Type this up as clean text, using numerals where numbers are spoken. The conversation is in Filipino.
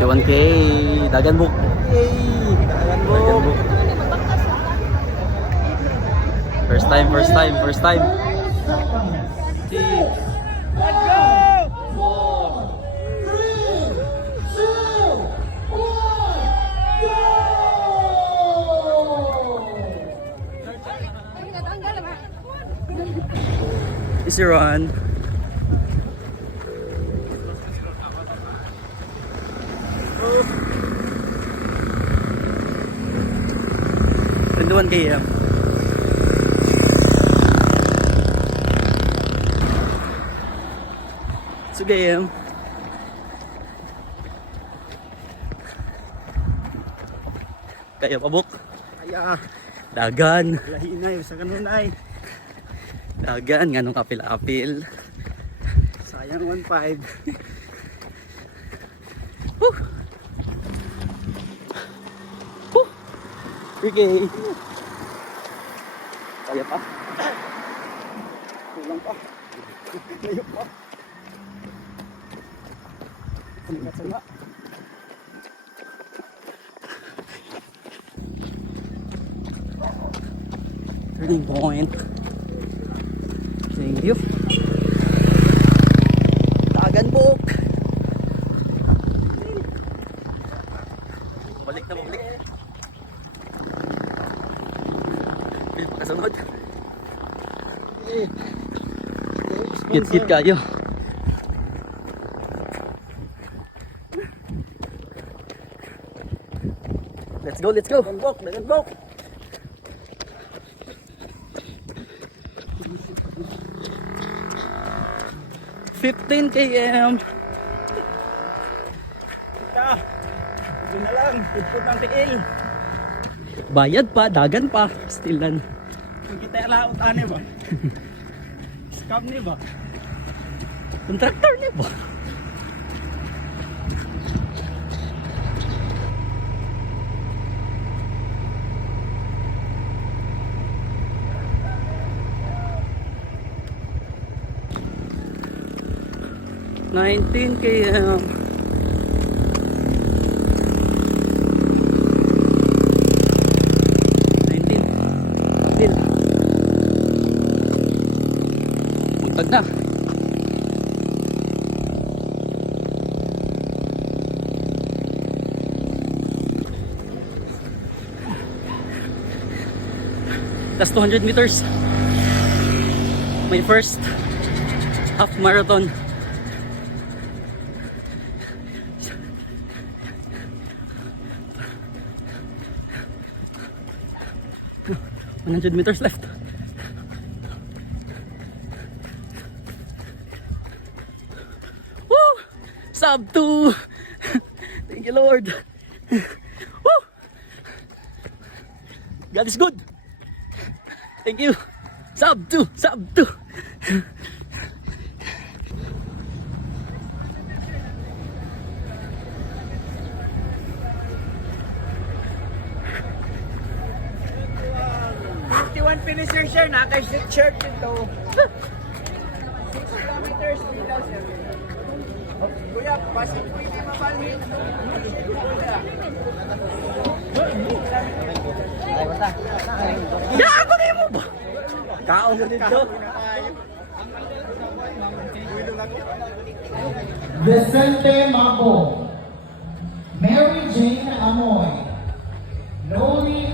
21K, Dagan Book. Yay! Dagan Book. First time. Let's go! Easy run. Oh. 21 km. So game. Kaya pa Book. Kaya, Dagan. lahi na yun sa kanun ay. Dagan, ganong kapil-apil. Sayang 1.5. Woo! Woo! 3K. Kaya pa? Kulang pa. Layo pa. Sanga-sanga. Turning point. Thank you. Dagan Book. Balik. Pil pa kasunod. Kit kayo. Let's go. Dagan Book. 15 km. Kita. Ito na lang. Ipot ng tiil. Bayad pa, dagan pa. Stilan. Kung kita laot ane ba? Scam ni ba? Kontraktor niya ba? Nineteen km. Buntag na. Last 200 meters. My first half marathon. $100 meters left. Woo! Sub 2. Thank you, Lord. Woo! God is good. Thank you. Sub 2. Finisher sir, naka-shirt ito. 6 kilometers dito sir. Kuya, pasok po yung mabalhin. Ya, ako na mo ba? Kaon mo dito. Vicente Mabo, Mary Jane Amoy, Lori